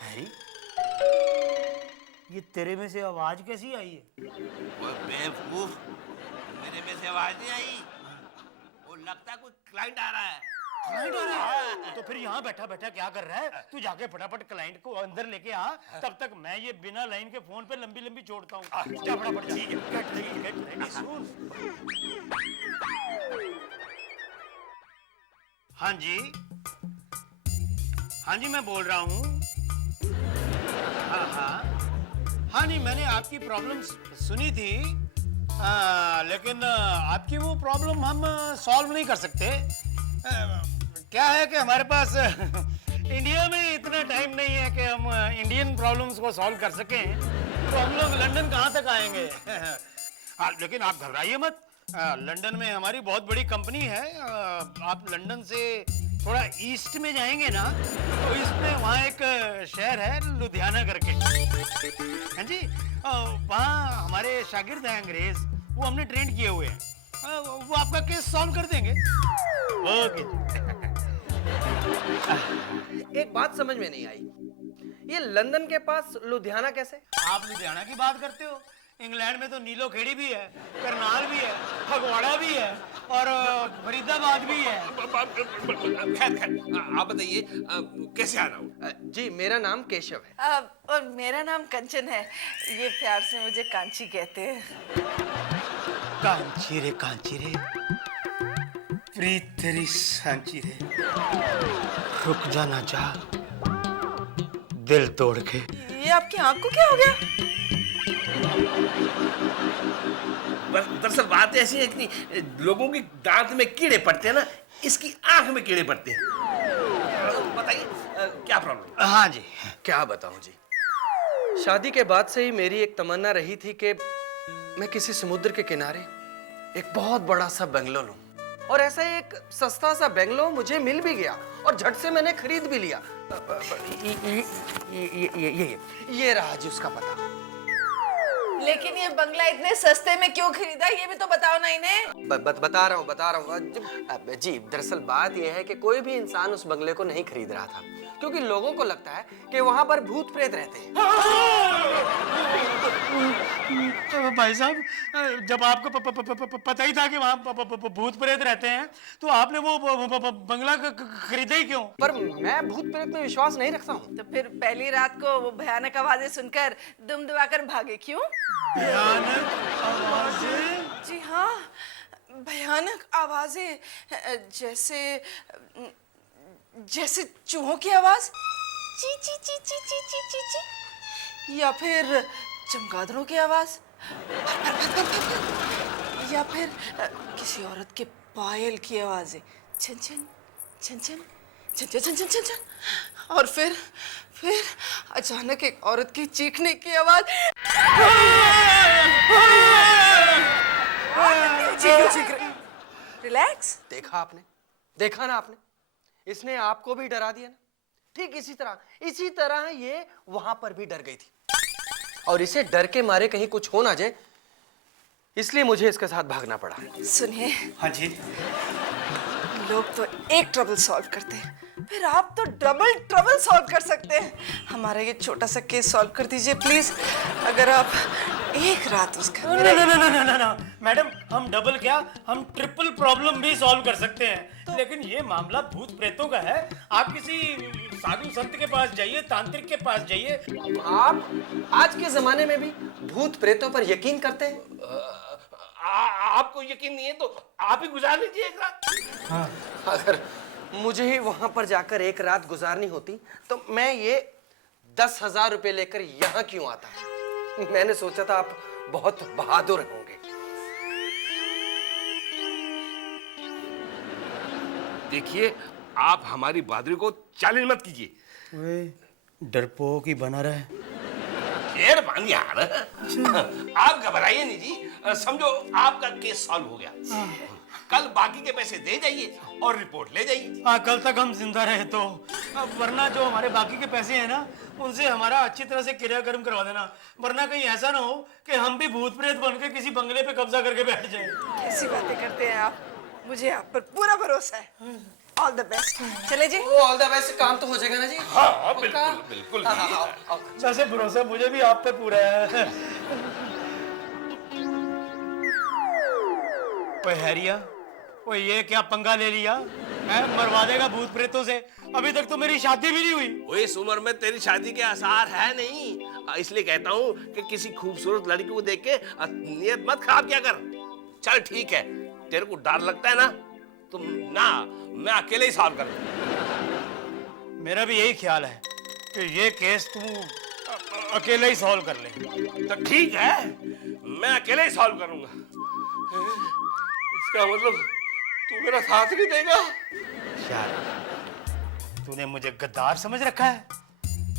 Harry, ये तेरे में से आवाज कैसी आई है? वो बेवकूफ, मेरे में से आवाज नहीं आई। वो लगता है कोई क्लाइंट आ रहा है। क्लाइंट आ रहा है? तो फिर यहाँ बैठा बैठा क्या कर रहा है? तू जाके फटाफट क्लाइंट को अंदर लेके आ, तब तक मैं ये बिना लाइन के फोन पे लंबी लंबी छोड़ता हूँ। जा फटाफट, ठीक है। Get ready soon. हाँ जी, हाँ जी, मैं बोल रहा हूँ। हाँ नहीं, मैंने आपकी प्रॉब्लम सुनी थी, लेकिन आपकी वो प्रॉब्लम हम सॉल्व नहीं कर सकते। क्या है कि हमारे पास इंडिया में इतना टाइम नहीं है कि हम इंडियन प्रॉब्लम्स को सॉल्व कर सकें, तो हम लोग लंदन कहाँ तक आएंगे? लेकिन आप घबराइए मत, लंदन में हमारी बहुत बड़ी कंपनी है। आप लंदन से थोड़ा ईस्ट में जाएंगे ना, तो इसमें वहाँ एक शहर है लुधियाना करके। हाँ जी, वहाँ हमारे शागिर्द हैं अंग्रेज, वो हमने ट्रेन किए हुए हैं। वो आपका केस सॉल्व कर देंगे। ओके। एक बात समझ में नहीं आई, ये लंदन के पास लुधियाना कैसे? आप लुधियाना की बात करते हो? इंग्लैंड में तो नीलो खेड़ी भी है, करनाल भी है, फगवाड़ा भी है और फरीदाबाद भी है। खैर, आप बताइए कैसे आना हो? जी, मेरा नाम केशव है। और मेरा नाम कंचन है, ये प्यार से मुझे कांची कहते हैं। कांची रे, प्रीत तेरी सांची रे, रुक जाना चाह दिल तोड़ के। ये आपकी आंख को क्या हो गया? दरअसल बात ऐसी है कि लोगों की दांत में कीड़े पड़ते हैं ना, इसकी आंख में कीड़े पड़ते हैं। बताइए क्या प्रॉब्लम? हाँ जी। क्या बताऊं जी, शादी के बाद से ही मेरी एक तमन्ना रही थी कि मैं किसी समुद्र के किनारे एक बहुत बड़ा सा बंगलो लूं, और ऐसा एक सस्ता सा बंगलो मुझे मिल भी गया और झट से मैंने खरीद भी लिया। ये रहा जी उसका पता। लेकिन ये बंगला इतने सस्ते में क्यों खरीदा, ये भी तो बताओ ना इन्हें। बता रहा हूँ जी, दरअसल बात यह है कि कोई भी इंसान उस बंगले को नहीं खरीद रहा था, क्योंकि लोगों को लगता है कि वहां पर भूत प्रेत रहते हैं। भाई साहब, जब आपको पता ही था कि वहाँ भूत प्रेत रहते हैं, तो आपने वो बंगला खरीदा ही क्यों? पर मैं भूत प्रेत में विश्वास नहीं रखता हूँ। तो फिर पहली रात को वो भयानक आवाजें सुनकर दुम दुबाकर भागे क्यों? भयानक आवाजें? जी हाँ, भयानक आवाजें, जैसे चूहों की आवाज, ची ची ची ची ची ची ची ची, या फिर चमगादड़ों की आवाज, या फिर किसी औरत के पायल की आवाजें, छन छन छन छन छन छन छन छन छन छन, और फिर अचानक एक औरत की चीखने की आवाज। चीख रही। रिलैक्स। देखा ना आपने, इसने आपको भी डरा दिया ना। ठीक इसी तरह ये वहां पर भी डर गई थी, और इसे डर के मारे कहीं कुछ हो ना जाए, इसलिए मुझे इसके साथ भागना पड़ा। सुनिए, हाँ जी। लोग तो एक ट्रबल सॉल्व करते हैं, फिर आप तो डबल ट्रबल सॉल्व कर सकते हैं। हमारा ये छोटा सा केस सॉल्व कर दीजिए प्लीज। अगर आप एक रात उसका ना मैडम, हम डबल क्या, हम ट्रिपल प्रॉब्लम भी सॉल्व कर सकते हैं। लेकिन ये मामला भूत प्रेतों का है, आप किसी साधु संत के पास जाइए, तांत्रिक के पास जाइए। आप आज के जमाने में भी भूत प्रेतों पर यकीन करते हैं? आपको यकीन नहीं है तो आप ही गुजार लीजिए एक रात। हाँ। अगर मुझे ही वहां पर जाकर एक रात गुजारनी होती तो मैं ये 10,000 रुपए लेकर यहाँ क्यों आता? मैंने सोचा था आप बहुत बहादुर होंगे। देखिए, आप हमारी बहादुरी को चैलेंज मत कीजिए। डरपोक ही बना रहे। शेर पानी यार, आप घबराइए नहीं जी, समझो आपका केस सॉल्व हो गया। कल बाकी के पैसे दे जाइए और रिपोर्ट ले जाइए। कल तक हम जिंदा रहे तो, वरना जो हमारे बाकी के पैसे हैं ना, उनसे हमारा अच्छी तरह से क्रियाक्रम करवा देना, वरना कहीं ऐसा ना हो कि हम भी भूत प्रेत बनकर किसी बंगले पे कब्जा करके बैठ जाएं। कैसी बातें करते हैं आप, मुझे आप पर पूरा भरोसा है। All the best. चले जी। वो ऑल द बेस्ट, काम तो हो जाएगा ना जी? हाँ पक्का? बिल्कुल बिल्कुल हाँ, जी। हाँ, आओ, आओ। वैसे भरोसा मुझे भी आप पे पूरा है। ओए हैरिया, ओए ये क्या पंगा ले लिया है? मरवा देगा भूत प्रेतों से। अभी तक तो मेरी शादी भी नहीं हुई। वो इस उम्र में तेरी शादी के आसार है नहीं, इसलिए कहता हूँ कि किसी खूबसूरत लड़की को देख के नियत मत खराब किया कर। चल ठीक है, तेरे को डर लगता है ना, तुम ना, मैं अकेले ही सॉल्व कर लूंगा। मेरा भी यही ख्याल है कि ये केस तू अकेले ही सॉल्व कर ले। तो ठीक है, मैं अकेले ही सॉल्व करूंगा। इसका मतलब तू मेरा साथ नहीं देगा? यार, तूने मुझे गद्दार समझ रखा है?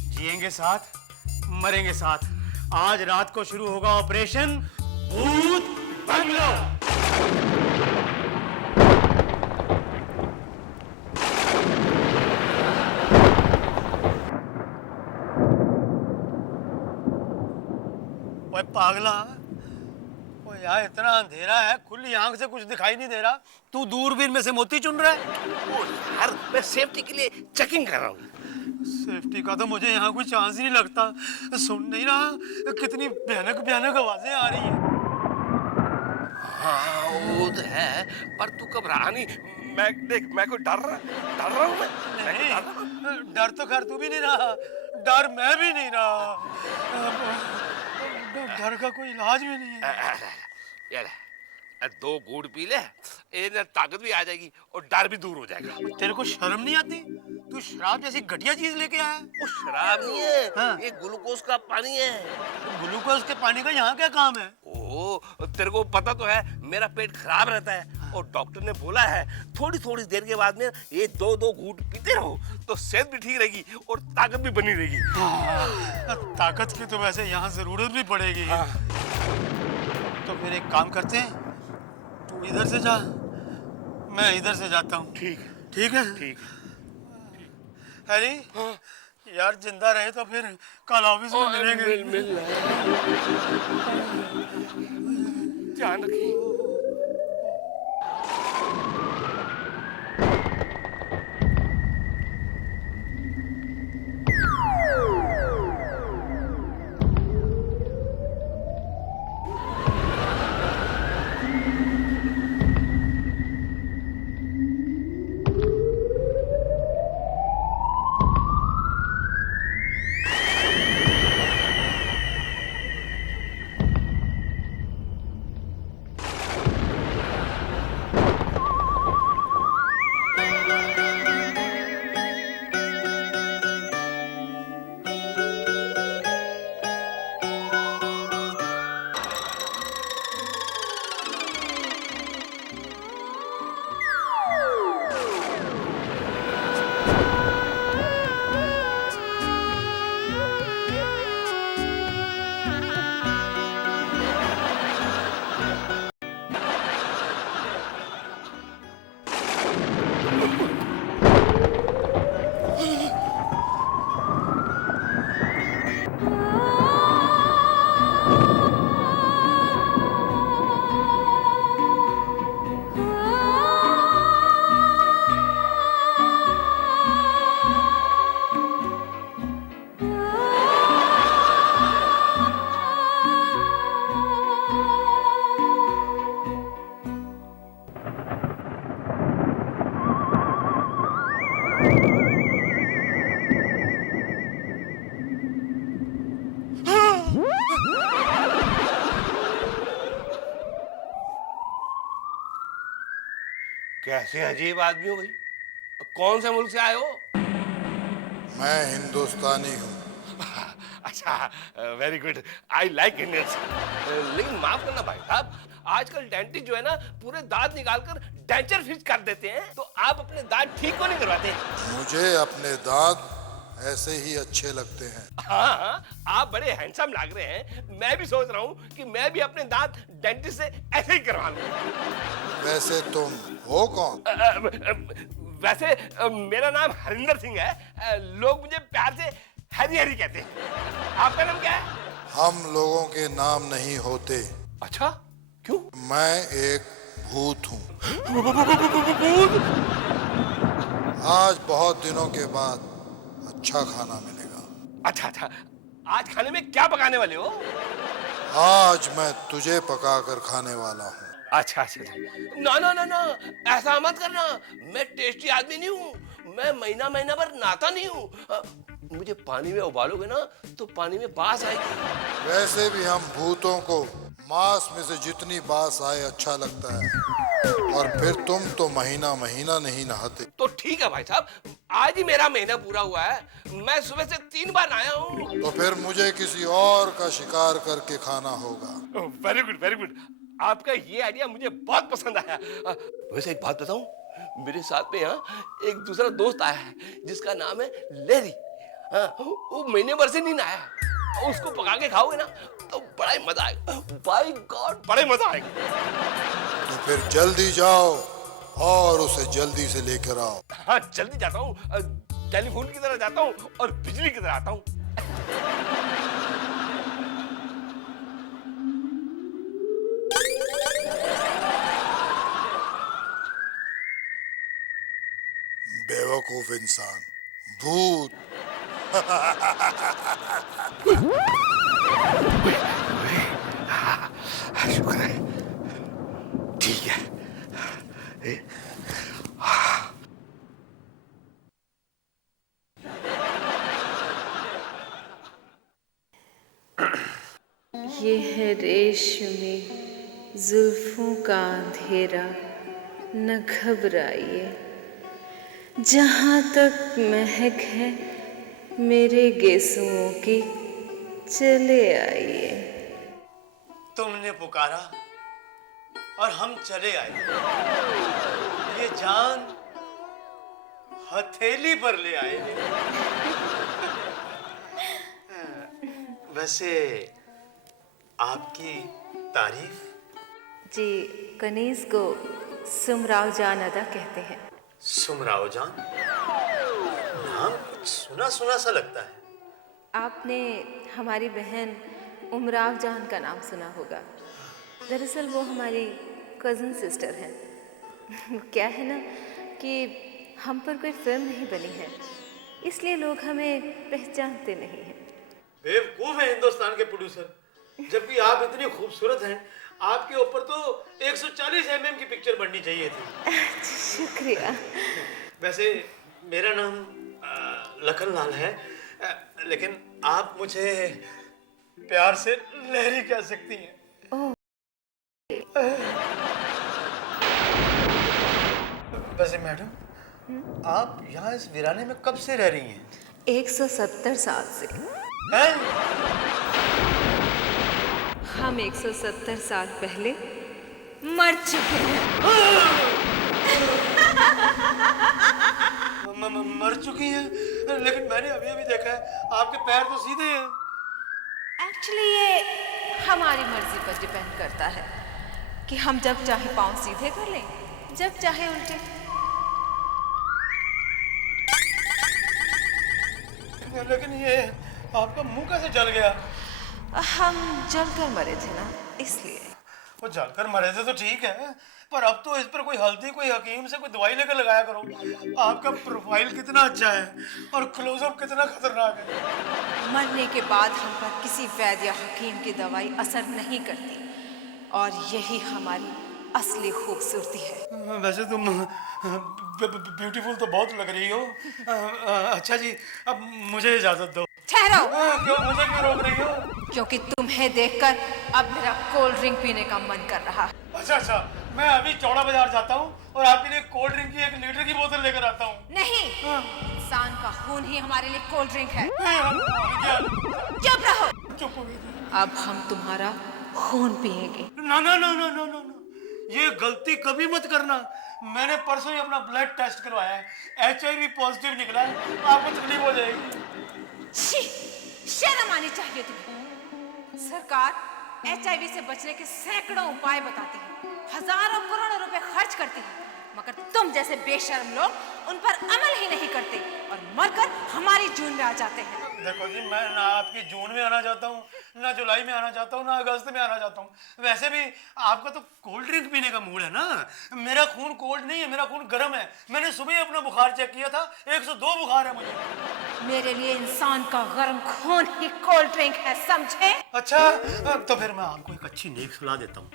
जिएंगे साथ, मरेंगे साथ। आज रात को शुरू होगा ऑपरेशन भूत बंगलो। ओए पागला, ओए यार इतना अंधेरा है, खुली आंख से कुछ दिखाई नहीं दे रहा। तू दूरबीन में से मोती चुन रहा है? ओ यार, मैं सेफ्टी के लिए चेकिंग कर रहा हूँ। सेफ्टी का तो मुझे यहाँ कोई चांस ही नहीं लगता। सुन नहीं रहा कितनी भयानक भयानक आवाजें आ रही हैं? हाँ वो तो है, पर तू घबरा नहीं। मैं देख, मैं कोई डर रहा हूँ मैं? नहीं, डर तो खैर तू भी नहीं रहा, डर मैं भी नहीं रहा। डर का कोई इलाज भी नहीं है। यार, 2 घूंट पी ले, इधर ताकत भी आ जाएगी और डर भी दूर हो जाएगा। तेरे को शर्म नहीं आती? तू शराब जैसी घटिया चीज लेके आया है। वो शराब नहीं है, हाँ। ये ग्लूकोज का पानी है। ग्लूकोज के पानी का यहाँ क्या काम है? ओ, तेरे को पता तो है मेरा पेट खराब रहता है, और डॉक्टर ने बोला है थोड़ी थोड़ी देर के बाद में ये 2-2 घूंट पीते रहो तो सेहत भी ठीक रहेगी और ताकत भी बनी रहेगी। ताकत की तो वैसे यहाँ जरूरत भी पड़ेगी। तो फिर एक काम करते हैं, तू इधर से जा, मैं इधर से जाता हूँ। ठीक ठीक है? ठीक। हैरी, यार जिंदा रहे तो फिर कल ऑफिस में मिलेंगे। मिल ध्यान रखिए। कैसे अजीब आदमी हो भाई, कौन से मुल्क से आए हो? मैं हिंदुस्तानी हूँ। अच्छा, very good, I like Indians. लेकिन माफ करना भाई साहब, आजकल डेंटिस्ट जो है ना पूरे दांत निकालकर डेंचर फिट कर देते हैं, तो आप अपने दांत ठीक क्यों नहीं करवाते? मुझे अपने दांत ऐसे ही अच्छे लगते हैं। हाँ, आप बड़े हैंडसम लग रहे हैं। मैं भी सोच रहा हूँ कि मैं भी अपने दांत डेंटिस्ट से ऐसे ही करवा लूं। वैसे तुम हो कौन? वैसे मेरा नाम हरिंदर सिंह है, लोग मुझे प्यार से हरी हरी कहते हैं। आपका नाम क्या है? हम लोगों के नाम नहीं होते। अच्छा, क्यों? मैं एक भूत हूँ। आज बहुत दिनों के बाद अच्छा खाना मिलेगा। अच्छा अच्छा, आज खाने में क्या पकाने वाले हो? आज मैं तुझे पकाकर खाने वाला हूँ। अच्छा अच्छा अच्छा। ना ना ना ना, ऐसा मत करना। मैं टेस्टी आदमी नहीं हूँ। मैं महीना महीना भर नहाता नहीं हूँ। मुझे पानी में उबालोगे ना तो पानी में बास आएगी। वैसे भी हम भूतों को मांस में से जितनी बास आए अच्छा लगता है, और फिर तुम तो महीना महीना नहीं नहाते। तो ठीक है भाई साहब, आज ही मेरा महीना पूरा हुआ है। मैं सुबह से 3 बार नहाया हूँ। तो फिर मुझे किसी और का शिकार करके खाना होगा। Very good very good. आपका ये आइडिया मुझे बहुत पसंद आया। वैसे एक बात बताऊं, मेरे साथ में यहाँ एक दूसरा दोस्त आया है जिसका नाम है लेरी। हाँ, वो महीने भर से नहीं नहाया है। उसको पका के खाओगे ना तो बड़ा ही मजा आएगा। बाय गॉड, बड़ा ही मजा आएगा। तो फिर जल्दी जाओ और उसे जल्दी से लेकर आओ। हाँ जल्दी जाता हूँ। टेलीफोन की तरह जाता हूँ और बिजली की तरह आता हूँ। बेवकूफ इंसान, भूत। शुक्र है, ठीक है। ये है रेशमी जुल्फों का अंधेरा, न घबराइए। जहाँ तक महक है मेरे गेसुओं की, चले आइए। तुमने पुकारा और हम चले आए। ये जान हथेली पर ले आए। वैसे आपकी तारीफ? जी, कनीज को सुमराव जान अदा कहते हैं। सुमराव जान? नाम कुछ सुना सुना सा लगता है। आपने हमारी बहन उमराव जान का नाम सुना होगा। दरअसल वो हमारी कज़न सिस्टर हैं। क्या है ना कि हम पर कोई फिल्म नहीं बनी है, इसलिए लोग हमें पहचानते नहीं हैं। बेवकूफ है हिंदुस्तान के प्रोड्यूसर, जबकि आप इतनी खूबसूरत हैं। आपके ऊपर तो 140 mm की पिक्चर बननी चाहिए थी। शुक्रिया। वैसे मेरा नाम लखन लाल है, लेकिन आप मुझे प्यार से लहरी कह सकती हैं। वैसे मैडम, आप यहाँ इस वीराने में कब से रह रही हैं? 170 साल से। हैं? हम 170 साल पहले मर चुके हैं। मर चुकी हैं? लेकिन मैंने अभी अभी देखा है आपके पैर तो सीधे हैं। एक्चुअली ये हमारी मर्जी पर डिपेंड करता है कि हम जब चाहे पांव सीधे कर लें, जब चाहे उल्टे। लेकिन ये आपका मुंह कैसे जल गया? हम जलकर मरे थे ना, इसलिए। वो जलकर मरे थे तो ठीक है, पर अब तो इस पर कोई हल्दी, कोई हकीम से कोई दवाई लेकर लगाया करो। आपका प्रोफाइल कितना अच्छा है और क्लोजअप कितना खतरनाक है। मरने के बाद हम पर किसी वैद्य या हकीम की दवाई असर नहीं करती, और यही हमारी असली खूबसूरती है। वैसे तुम ब्यूटीफुल तो बहुत लग रही हो। अच्छा जी, अब मुझे इजाजत दो। ठहरो। क्यों, मुझे क्यों रोक रही हो? क्योंकि तुम्हें देखकर अब मेरा कोल्ड ड्रिंक पीने का मन कर रहा है। अच्छा, मैं अभी चौड़ा बाजार जाता हूँ और आपके लिए कोल्ड ड्रिंक की 1 लीटर की बोतल लेकर आता हूँ। नहीं, इंसान का खून ही हमारे लिए कोल्ड ड्रिंक है। चुप रहो। चुप हो गई। अब हम तुम्हारा खून पिएंगे। ना ना ना ना ना ना, ये गलती कभी मत करना। मैंने परसों ही अपना ब्लड टेस्ट करवाया है, HIV पॉजिटिव निकला है। आपको तकलीफ हो जाएगी। शर्म आनी चाहिए तुम्हें। सरकार HIV से बचने के सैकड़ों उपाय बताती है, हजारों करोड़ों रुपए खर्च करती है, मगर तुम जैसे बेशर्म लोग उन पर अमल ही नहीं करते और मरकर हमारी जून में आ जाते हैं। देखो जी, मैं ना आपकी जून में आना चाहता हूँ, ना जुलाई में आना चाहता हूँ, ना अगस्त में आना चाहता हूँ। वैसे भी आपका तो कोल्ड ड्रिंक पीने का मूड है ना। मेरा खून कोल्ड नहीं है, मेरा खून गर्म है। मैंने सुबह ही अपना बुखार चेक किया था, 102 बुखार है मुझे। मेरे लिए इंसान का गर्म खून ही कोल्ड ड्रिंक है, समझे? अच्छा, तो फिर मैं आपको एक अच्छी नेक सलाह देता हूँ।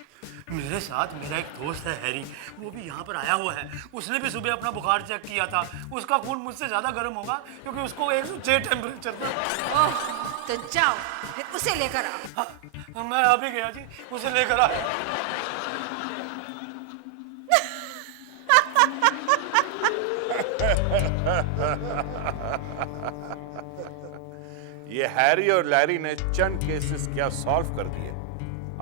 मेरे साथ मेरा एक दोस्त है हैरी, वो भी यहाँ पर आया हुआ है। उसने भी सुबह अपना बुखार चेक किया था। उसका खून मुझसे ज्यादा गर्म होगा क्योंकि उसको 106 टेम्परेचर था। ओह, तो जाओ फिर उसे लेकर आओ। हाँ, मैं अभी गया जी, उसे लेकर आया। ये हैरी और लैरी ने चंद केसेस क्या सॉल्व कर दिए।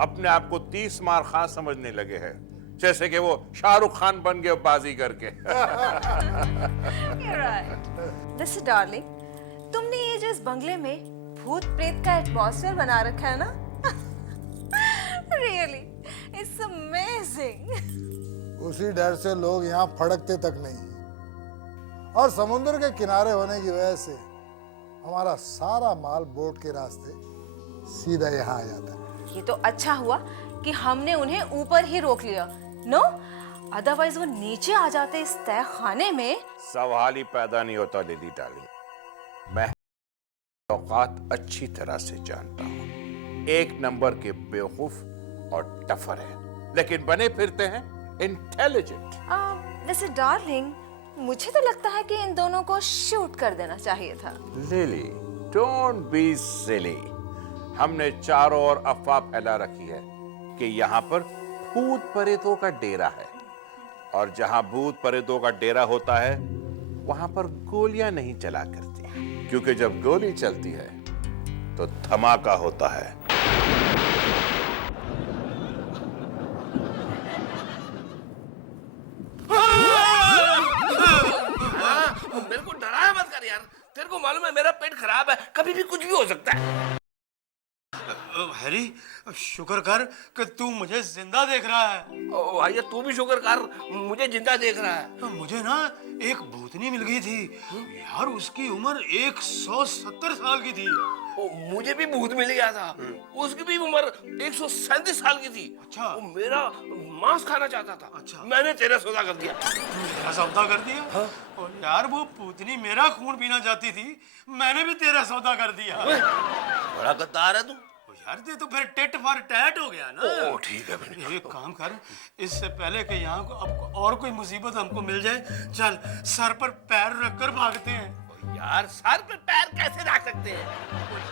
अपने आप को 30 मार खान समझने लगे हैं, जैसे कि वो शाहरुख खान बन गए बाजी करके। वैसे डार्लिंग, तुमने ये जो इस बंगले में भूत प्रेत का एटमॉस्फेयर बना रखा है ना, रियली इट्स अमेजिंग। उसी डर से लोग यहाँ फड़कते तक नहीं, और समुद्र के किनारे होने की वजह से हमारा सारा माल बोट के रास्ते सीधा यहाँ आ जाता है। ये तो अच्छा हुआ कि हमने उन्हें ऊपर ही रोक लिया। नो, अदरवाइज वो नीचे आ जाते इस तय खाने में। सवाल ही पैदा नहीं होता लिली डार्लिंग। मैं औकात अच्छी तरह से जानता हूँ। एक नंबर के बेवकूफ और टफर है, लेकिन बने फिरते हैं इंटेलिजेंट। वैसे डार्लिंग, मुझे तो लगता है कि इन दोनों को शूट कर देना चाहिए था। Lily, don't be silly. हमने चारों ओर अफवाह फैला रखी है कि यहाँ पर भूत प्रेतों का डेरा है, और जहाँ भूत प्रेतों का डेरा होता है वहां पर गोलियां नहीं चला करती, क्योंकि जब गोली चलती है तो धमाका होता है। मेरे को डराया मत कर यार। तेरे को मालूम है मेरा पेट खराब है, कभी भी कुछ भी हो सकता है। हैरी, शुक्र कर कि तू मुझे जिंदा देख रहा है। ओ भैया, तू भी शुक्र कर, मुझे जिंदा देख रहा है। मुझे ना एक भूतनी मिल गई थी यार, उसकी उम्र 170 साल की थी। ओ, मुझे भी भूत मिल गया था, उसकी भी उम्र 137 साल की थी। अच्छा। वो मेरा मांस खाना चाहता था। अच्छा। मैंने तेरा सौदा कर दिया। मेरा सौदा कर दिया? हाँ? और यार वो भूतनी मेरा खून पीना चाहती थी, मैंने भी तेरा सौदा कर दिया। बड़ा गद्दार है तू। यार ये तो फिर टिट फॉर टैट हो गया ना। ओ ठीक है बेटा। एक काम कर, इससे पहले कि यहाँ को अब और कोई मुसीबत हमको मिल जाए, चल सर पर पैर रखकर भागते हैं। यार सर पे पैर कैसे रख सकते हैं?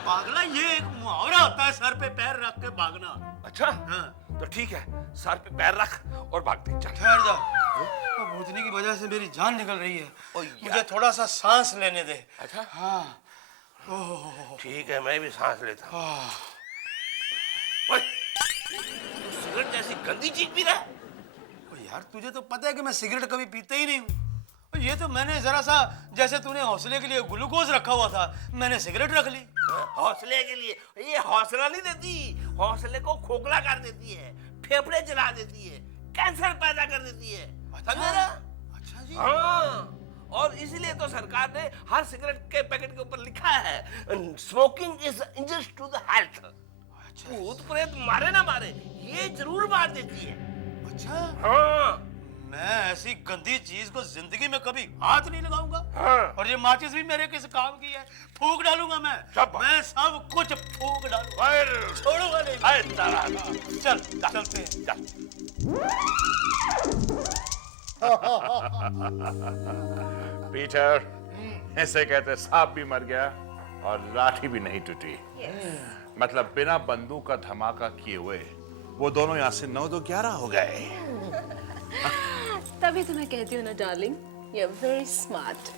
पागला, ये एक मुहावरा होता है, सर पे पैर रख के भागना। अच्छा हाँ। तो ठीक है, सर पे पैर रख और भागते हैं, चल। ठहर जा, तो भूतनी की वजह से मेरी जान निकल रही है। ओ यार। मुझे थोड़ा सा सांस लेने दे। अच्छा हाँ। ओह, ठीक है, मैं भी सांस लेता हूँ। ओए, तू सिगरेट जैसी गंदी चीज पी रहा है? यार तुझे तो पता है कि मैं सिगरेट कभी पीता ही नहीं हूँ। ये तो मैंने जरा सा, जैसे तूने हौसले के लिए ग्लूकोज रखा हुआ था, मैंने सिगरेट रख ली। हौसले के लिए? ये हौसला नहीं देती, हौसले को खोखला कर देती है, फेफड़े जला देती है, कैंसर पैदा कर देती है। समझे ना? अच्छा जी। हाँ, और इसीलिए तो सरकार ने हर सिगरेट के पैकेट के ऊपर लिखा है, smoking is injurious to the health. भूत प्रेत मारे ना मारे, ये जरूर मार देती है। अच्छा। हाँ। मैं ऐसी गंदी चीज को जिंदगी में कभी हाथ नहीं लगाऊंगा। हाँ। और ये माचिस भी मेरे किस काम की है, फूंक डालूंगा मैं। मैं सब कुछ फूंक डालूंगा, छोड़ूंगा नहीं। चल चलते हैं। पीटर, ऐसे कहते सांप भी मर गया और लाठी भी नहीं टूटी। मतलब बिना बंदूक का धमाका किए हुए वो दोनों यहाँ से 9 तो 11 हो गए। तभी तो मैं कहती हूँ ना darling, you are very smart.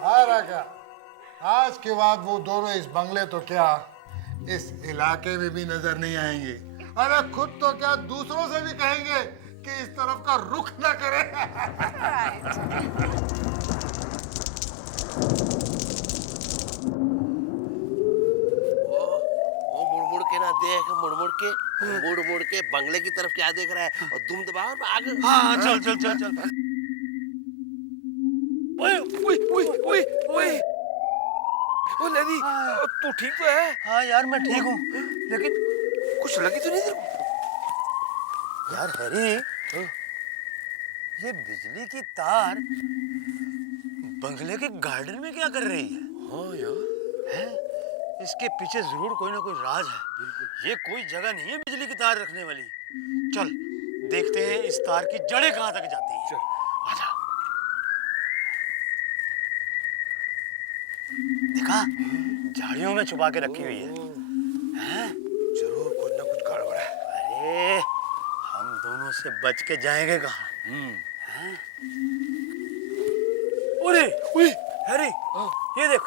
हाँ राका, आज के बाद वो दोनों इस बंगले तो क्या, इस इलाके में भी नजर नहीं आएंगे। अरे खुद तो क्या, दूसरों से भी कहेंगे कि इस तरफ का रुख ना करे। मुड़ के ना देख, मुड़ मुड़ के बंगले की तरफ क्या देख रहा है, और तुम दबाओ और आगे। हाँ चल चल चल चल। ओए ओए ओए ओए ओए ओ लैरी, तू ठीक तो है? हाँ यार मैं ठीक हूँ, लेकिन कुछ लगी तो नहीं तेरे को? यार हैरी, ये बिजली की तार बंगले के गार्डन में क्या कर रही है? हाँ यार, हैं? इसके पीछे जरूर कोई ना कोई राज है। ये कोई जगह नहीं है बिजली की तार रखने वाली। चल देखते हैं इस तार की जड़ें कहाँ तक जाती हैं। चल। आजा। देखा, झाड़ियों में छुपा के रखी हुई है। हैं? जरूर कुछ ना कुछ गड़बड़ है। अरे हम दोनों से बच के जाएंगे कहाँ? अरे हैरी, ये देख,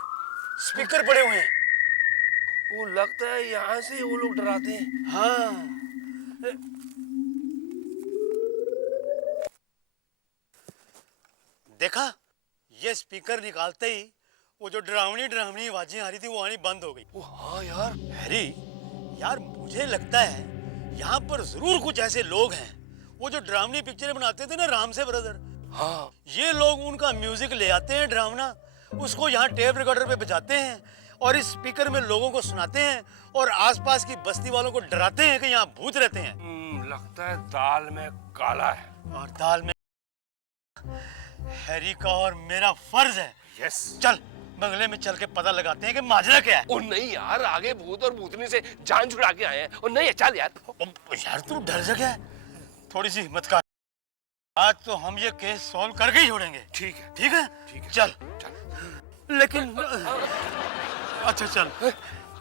स्पीकर पड़े हुए हैं। वो लगता है यहाँ से वो लोग डराते हैं। हाँ। देखा, ये स्पीकर निकालते ही वो जो डरावनी डरावनी आवाजें आ रही थी वो आनी बंद हो गई। ओ हाँ यार, हैरी, यार मुझे लगता है यहाँ पर जरूर कुछ ऐसे लोग हैं, वो जो डरावनी पिक्चरें बनाते थे ना, राम से ब्रदर। हाँ ये लोग उनका म्यूजिक ले आते हैं डरावना, उसको यहाँ टेप रिकॉर्डर पे बजाते हैं और इस स्पीकर में लोगों को सुनाते हैं और आसपास की बस्ती वालों को डराते हैं कि यहाँ भूत रहते हैं। लगता है दाल में काला है। और दाल में हैरी का और मेरा फर्ज है। यस। चल बंगले में चल के पता लगाते हैं कि माजरा क्या है। ओ नहीं यार, आगे भूत और भूतनी से जान छुड़ा के आए हैं। ओ नहीं, चल यार। यार तू डर जा क्या? थोड़ी सी हिम्मत कर। आज तो हम ये केस सॉल्व करके ही छोड़ेंगे। ठीक है, ठीक है, ठीक है। चल चल। लेकिन अच्छा चल,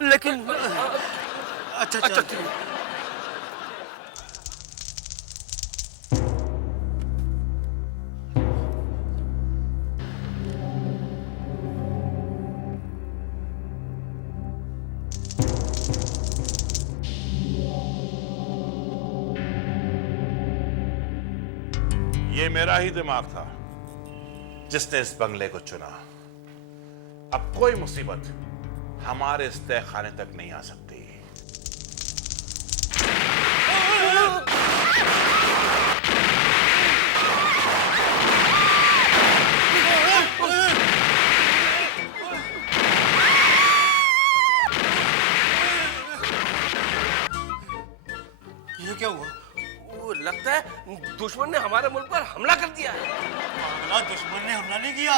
लेकिन अच्छा चल। ठीक है। ये मेरा ही दिमाग था जिसने इस बंगले को चुना। अब कोई मुसीबत हमारे इस तहखाने तक नहीं आ सकती। ये क्या हुआ? वो लगता है दुश्मन ने हमारे मुल्क पर हमला कर दिया है। पागला, दुश्मन ने हमला नहीं किया।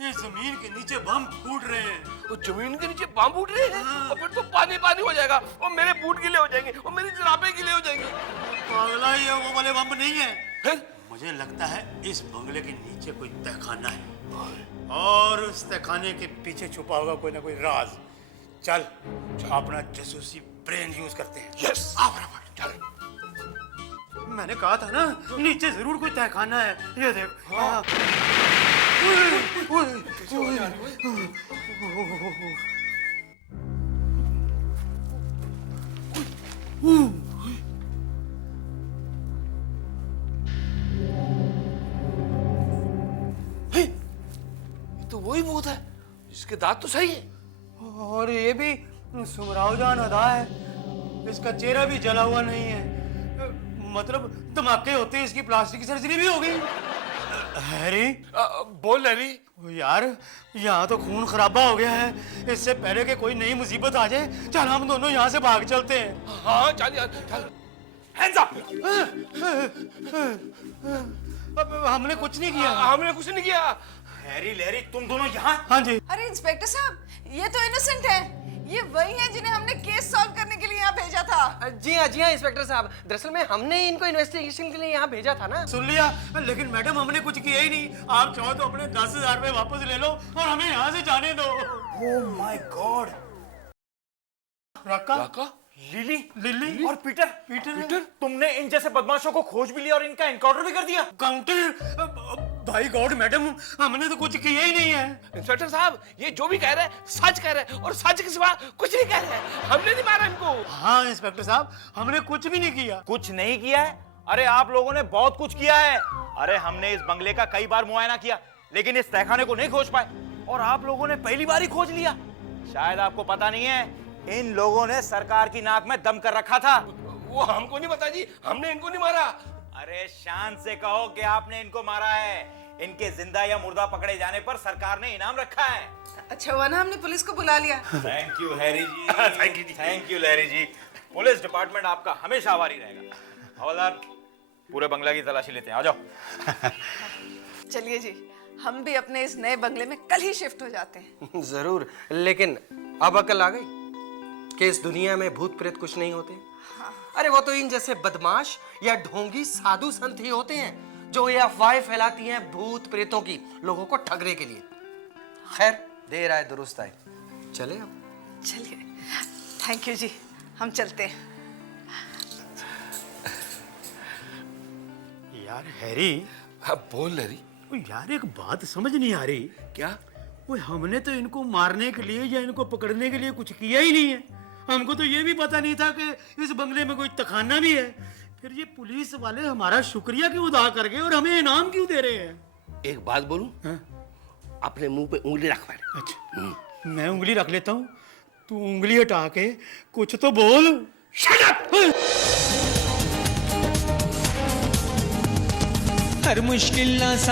ये जमीन के नीचे बम फूट रहे हैं। वो जमीन के नीचे बम फूट रहे हैं और फिर तो पानी पानी हो जाएगा और मेरे बूट गीले हो जाएंगे और मेरी जुराबें गीले हो जाएंगी। पागला, ये वो वाले बम नहीं है। फिर मुझे लगता है इस बंगले के नीचे कोई तहखाना है और उस तहखाने के पीछे छुपा होगा कोई ना कोई राज। चल अपना जासूसी ब्रेन यूज करते हैं। यस। आ फटाफट चल। मैंने कहा था ना, नीचे जरूर कोई तहखाना है। ये देख। हाँ। ये तो वही भूत है, इसके दांत तो सही है। और ये भी सुमराव जान अदा है, इसका चेहरा भी जला हुआ नहीं है। मतलब धमाके होते इसकी प्लास्टिक की सर्जरी भी हो गई। हैरी, बोल लैरी। यार यहाँ तो खून खराबा हो गया है। इससे पहले कि कोई नई मुसीबत आ जाए, चल हम दोनों यहाँ से भाग चलते हैं। हाँ चल यार, चल। Hands up! अब हमने कुछ नहीं किया। हमने कुछ नहीं किया। हैरी लैरी, तुम दोनों यहाँ? हाँ जी। अरे इंस्पेक्टर साहब, ये तो इनोसेंट है। ये वही है जिन्हें हमने केस सॉल्व करने के लिए यहाँ भेजा था। जी हाँ इंस्पेक्टर साहब, दरअसल में हमने इनको इन्वेस्टिगेशन के लिए यहाँ भेजा था ना। सुन लिया, लेकिन मैडम हमने कुछ किया ही नहीं। आप चाहो तो अपने 10,000 रुपए वापस ले लो और हमें यहाँ से जाने दो। Oh my God. Raka, Raka? Lily, lily और पीटर, पीटर, तुमने इन जैसे बदमाशों को खोज भी लिया और इनका एनकाउंटर भी कर दिया। काउंटर? भाई गॉड मैडम, हमने तो कुछ किया ही नहीं है। इंस्पेक्टर साहब, ये जो भी कह रहे हैं सच कह रहे हैं और सच के सिवा कुछ नहीं कह रहे हैं। हमने नहीं मारा इनको। हाँ इंस्पेक्टर साहब, हमने कुछ भी नहीं किया। कुछ नहीं किया है? अरे आप लोगों ने बहुत कुछ किया है। अरे हमने इस बंगले का कई बार मुआयना किया, लेकिन इस तहखाने को नहीं खोज पाए, और आप लोगों ने पहली बार ही खोज लिया। शायद आपको पता नहीं है, इन लोगों ने सरकार की नाक में दम कर रखा था। वो हमको नहीं पता जी, हमने इनको नहीं मारा। अरे शान से कहो कि आपने इनको मारा है। इनके जिंदा या मुर्दा पकड़े जाने पर सरकार ने इनाम रखा है। अच्छा हुआ ना हमने पुलिस को बुला लिया। Thank you Harry ji. Thank you जी। Thank you Lahiri ji. Police department आपका हमेशा आभारी रहेगा। हवलदार, पूरे बंगला की तलाशी लेते हैं, आ जाओ। चलिए जी, हम भी अपने इस नए बंगले में कल ही शिफ्ट हो जाते हैं। जरूर, लेकिन अब अकल आ गई कि इस दुनिया में भूत प्रेत कुछ नहीं होते। अरे वो तो इन जैसे बदमाश या ढोंगी साधु संत ही होते हैं जो ये अफवाहें फैलाती हैं भूत प्रेतों की, लोगों को ठगने के लिए। खैर, देर आए दुरुस्त आए, चले अब। चलिए, थैंक यू जी, हम चलते हैं। यार हैरी, अब बोल लहरी। वो यार एक बात समझ नहीं आ रही। क्या? वो हमने तो इनको मारने के लिए या इनको पकड़ने के लिए कुछ किया ही नहीं है। हमको तो ये भी पता नहीं था कि इस बंगले में कोई तखाना भी है। फिर ये पुलिस वाले हमारा शुक्रिया क्यों अदा कर गए और हमें इनाम क्यों दे रहे हैं? एक बात बोलूं? हाँ? अपने मुंह पे उंगली रख पहले। अच्छा, मैं उंगली रख लेता हूँ, तू उंगली हटा के कुछ तो बोल। हर मुश्किल